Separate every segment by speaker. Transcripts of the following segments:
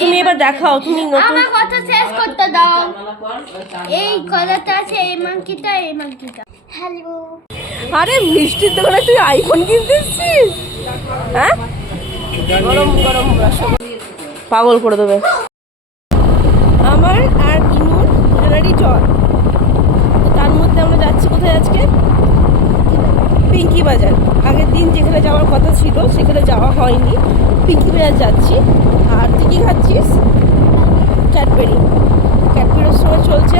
Speaker 1: তুমি এবার দেখাও তুমি নতুন
Speaker 2: আমার কথা শেষ করতে দাও। এই কলাটা আছে এই মাংকিটা এই মাংকিটা হ্যালো
Speaker 1: আরে মিষ্টির দোকানে তুই আইফোন কিনতে এসছিস হ্যাঁ? গরম গরম পাগল করে দেবে। আমার আর ইনুর দুজনেরই জ্বর। তার মধ্যে আমরা যাচ্ছি কোথায় আজকে? পিঙ্কি বাজার। আগের দিন যেখানে যাওয়ার কথা ছিল সেখানে যাওয়া হয়নি। পিঙ্কি বাজার যাচ্ছি, আর তুই কি খাচ্ছিস? ক্যাটবেরি ক্যাডবেরির সময় চলছে।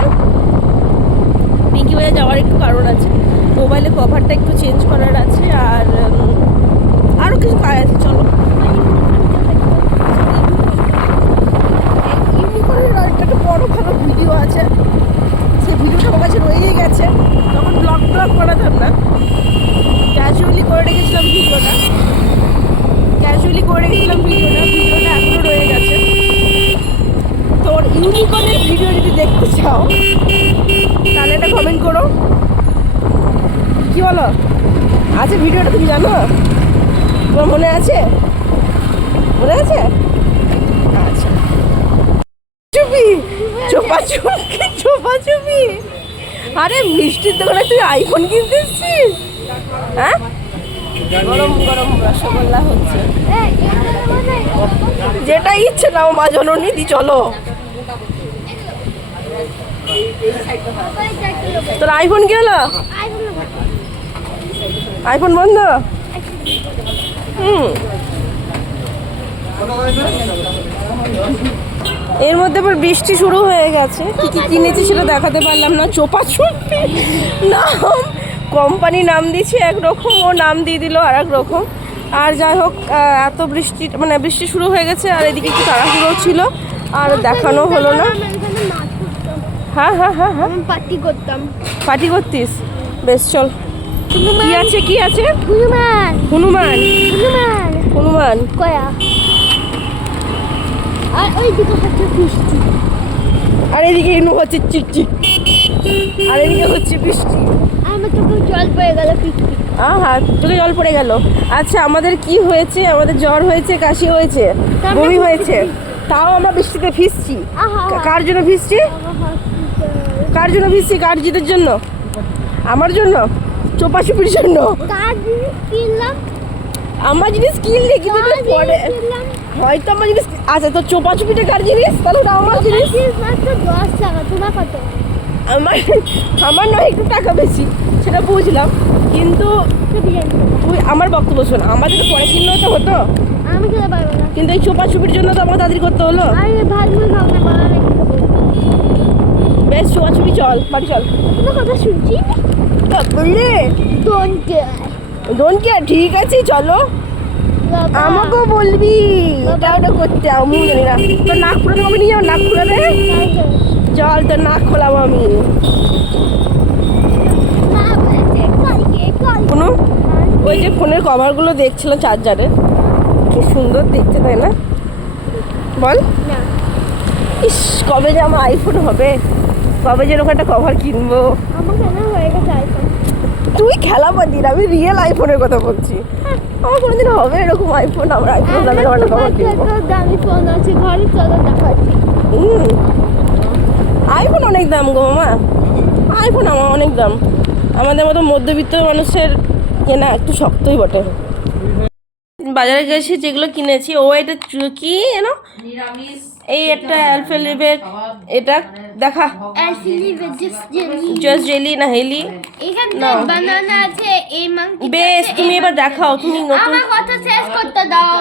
Speaker 1: পিঙ্কি বাজার যাওয়ার একটু কারণ আছে। মোবাইলে কভারটা একটু চেঞ্জ করার আছে, আর আরও কিছু কাজ আছে চলো ইউনিকর্নের আরেকটা একটা বড় ভালো ভিডিও আছে সেই ভিডিওটা আমার কাছে রয়েই গেছে তখন ব্লগ ব্লগ বানাতাম না ক্যাজুয়ালি করে রেখেছিলাম ভিডিওটা ক্যাজুয়ালি করে রেখেছিলাম ভিডিওটা ভিডিওটা এখনও রয়ে গেছে তোর ইউনিকর্নের ভিডিও যদি দেখতে চাও তাহলে একটা কমেন্ট করো। কি বলো? আছে ভিডিওটা তুমি জানো? তোমার মনে আছে? মনে আছে? আচ্ছা। চুপি চোপা চুপি চোপা চুপি। আরে মিষ্টির দোকানে তুই আইফোন কিনতে এসছিস? হ্যাঁ? গরম গরম রসগোল্লা হচ্ছে। যেটা ইচ্ছে নাও মা জননী দি চলো। তোর আইফোন কি হলো? আইফোন বন্ধ? হুম। এর মধ্যে আবার বৃষ্টি শুরু হয়ে গেছে। কি কি কিনেছি সেটা দেখাতে পারলাম না। চোপা চুপি। নাম কোম্পানি নাম দিয়েছে একরকম, ও নাম দিয়ে দিল আর এক রকম। আর যাই হোক এত বৃষ্টি মানে বৃষ্টি শুরু হয়ে গেছে, আর এদিকে একটু তাড়াহুড়ো ছিল, আর দেখানো হলো না। হ্যাঁ হ্যাঁ হ্যাঁ হ্যাঁ
Speaker 2: পার্টি করতাম।
Speaker 1: পার্টি করতিস? বেশ চল। কি আছে কি আছে?
Speaker 2: হনুমান।
Speaker 1: হনুমান।
Speaker 2: হনুমান।
Speaker 1: হনুমান।
Speaker 2: কয়া? আর ওই দিকে হচ্ছে বৃষ্টি।
Speaker 1: আর এদিকে ইনু হচ্ছে চিকচিক। আর এদিকে হচ্ছে বৃষ্টি।
Speaker 2: আমার চোখে জল পড়ে গেল পিকপিক
Speaker 1: আহা চোখে জল পড়ে গেল। আচ্ছা আমাদের কি হয়েছে? আমাদের জ্বর হয়েছে কাশি হয়েছে বমি হয়েছে। তাও আমরা বৃষ্টিতে ভিজছি। কার জন্য ভিজছি? কার জন্য ভিজছি? কার জিতের জন্য? আমার জন্য? চোপাচুপির জন্য?
Speaker 2: কার কিনলাম?
Speaker 1: আমার জিনিস কিনলে কিন্তু পরে হয়তো আমার জিনিস আচ্ছা তো চোপাচুপিটা কার জিনিস? তাহলে ওটা আমার জিনিস।
Speaker 2: দশ টাকা তোমার কত?
Speaker 1: আমার আমার নয় একটু টাকা বেশি সেটা বুঝলাম। কিন্তু। তুই আমার বক্তব্য শোন। আমাদের তো পরে কিনলেও তো হতো।
Speaker 2: আমি খেতে পারব না।
Speaker 1: কিন্তু এই চোপাচুপির জন্য তো আমাকে তাড়াতাড়ি করতে হলো।
Speaker 2: আমি ভাত মুড়ি খাব না বাবা রেখে দেবো
Speaker 1: বেশ চোপাচুপি চল বাড়ি চল।
Speaker 2: কথা শুনছি?
Speaker 1: বললে?
Speaker 2: ডোন্ট কেয়ার
Speaker 1: ডোন্ট কেয়ার ঠিক আছে চলো। আমাকেও বলবি। এটা ওটা করতে আমি জানি না তোর নাক ফুলানো আমি নিয়ে যাব নাক ফুলাবে চল তোর নাক খোলাবো আমি। কোনো? ওই যে ফোনের কভারগুলো দেখছিল চার্জারে। কি সুন্দর দেখতে তাই না? বল। ইস কবে যে আমার আইফোন হবে? কবে যে এরকম একটা কভার কিনবো?
Speaker 2: হয়ে
Speaker 1: তুই খেলা বাদির আমি রিয়েল আইফোনের কথা বলছি। আমার কোনোদিন হবে এরকম আইফোন আমার আইফোন দামের একটা কভার কিনবো।
Speaker 2: দামি ফোন আছে ঘরে চলো দেখাচ্ছি।
Speaker 1: আইফোন অনেক দাম গো মামা। আইফোন আমার অনেক দাম। আমাদের মতো মধ্যবিত্ত মানুষের কেনা একটু শক্তই বটে। বাজারে গেছি যেগুলো কিনেছি ও এটা চু- কি যেন এই একটা অ্যালফেলিবে এটা দেখা। জাস্ট জেলি না হেলি বেশ তুমি এবার দেখাও তুমি নতুন
Speaker 2: কথা শেষ করতে দাও।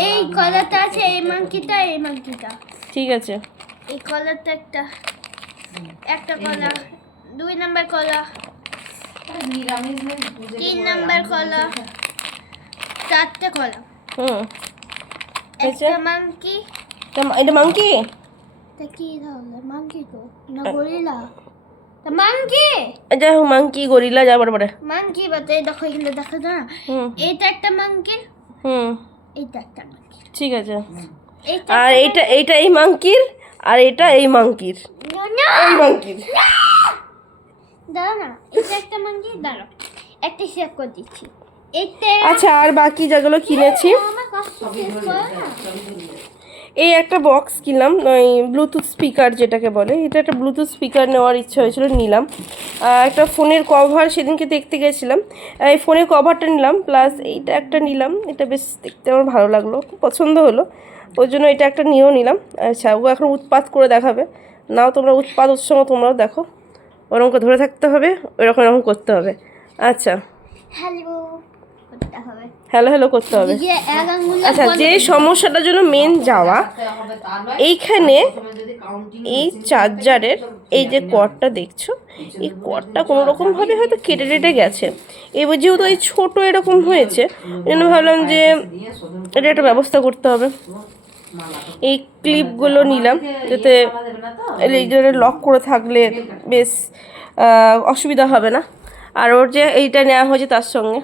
Speaker 2: এই কলাটা আছে এই মাংকিটা এই মাংকিটা
Speaker 1: ঠিক আছে।
Speaker 2: এই কলাটা একটা একটা কলা দুই নাম্বার কলা। তিন নাম্বার কলা। চারটে কলা।
Speaker 1: হুম?
Speaker 2: একটা মাংকি
Speaker 1: এটা- এটা মাংকি
Speaker 2: তা কি তাহলে মাংকি তো না গরিলা তা মাংকি
Speaker 1: হোক মাংকি গরিলা যাবার পরে
Speaker 2: মাংকি বাতে দেখো এখানে দেখা যায় না?
Speaker 1: হুম।
Speaker 2: এইটা একটা মাংকি
Speaker 1: হুম।
Speaker 2: একটা মাংকি
Speaker 1: ঠিক আছে। আর এইটা এইটা এই মাংকির আর এটা এই মাংকির এই মাংকির
Speaker 2: দাঁড়া না এটা একটা মাংকি দাঁড়াও। একটা করে দিচ্ছি।
Speaker 1: আচ্ছা আর বাকি যেগুলো কিনেছি? এই একটা বক্স কিনলাম ওই ব্লুটুথ স্পিকার যেটাকে বলে এটা একটা ব্লুটুথ স্পিকার নেওয়ার ইচ্ছা হয়েছিল নিলাম। একটা ফোনের কভার সেদিনকে দেখতে গেছিলাম। এই ফোনের কভারটা নিলাম প্লাস এইটা একটা নিলাম এটা বেশ দেখতে আমার ভালো লাগল খুব পছন্দ হলো। ওই জন্য এটা একটা নিয়েও নিলাম। আচ্ছা ও এখন উৎপাত করে দেখাবে। নাও তোমরা উৎপাত উৎসব তোমরাও দেখো। ওরকমকে ধরে থাকতে হবে ওরকম এরকম করতে হবে। আচ্ছা।
Speaker 2: হ্যালো
Speaker 1: হ্যালো হ্যালো করতে হবে। আচ্ছা যে সমস্যাটার জন্য মেন যাওয়া এইখানে এই চার্জারের এই যে কর্ডটা দেখছ এই কর্ডটা কোনো রকমভাবে হয়তো কেটে টেটে গেছে। এবার যেহেতু এই ছোট এরকম হয়েছে জন্য ভাবলাম যে এটা একটা ব্যবস্থা করতে হবে। এই ক্লিপগুলো নিলাম যাতে লক করে থাকলে বেশ অসুবিধা হবে না। আর ওর যে এইটা নেওয়া হয়েছে তার সঙ্গে।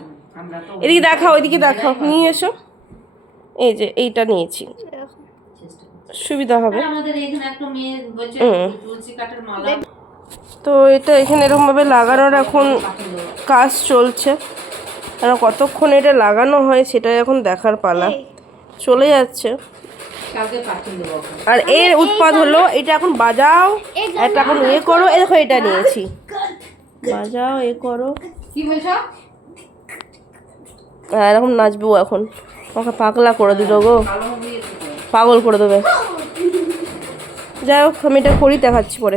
Speaker 1: এদিকে দেখাও এদিকে দেখাও। নিয়ে এসো। এই যে এইটা নিয়েছি। সুবিধা হবে।
Speaker 3: আমাদের এখানে একটা মেয়ে বলছে
Speaker 1: হুম।
Speaker 3: তুলসী কাঠের মালা।
Speaker 1: তো এটা এখানে এরকমভাবে লাগানোর এখন কাজ চলছে। আর কতক্ষণ এটা লাগানো হয় সেটাই এখন দেখার পালা। চলে যাচ্ছে। আর এর উৎপাদ হলো এটা এখন বাজাও। এটা এখন ইয়ে করো। দেখো এটা নিয়েছি। বাজাও এ করো।
Speaker 3: কি বলছো?
Speaker 1: এরকম নাচবো এখন। আমাকে পাগলা করে দিল গো।
Speaker 3: হয়ে।
Speaker 1: পাগল করে দেবে। যাই হোক, আমি এটা করি, দেখাচ্ছি পরে।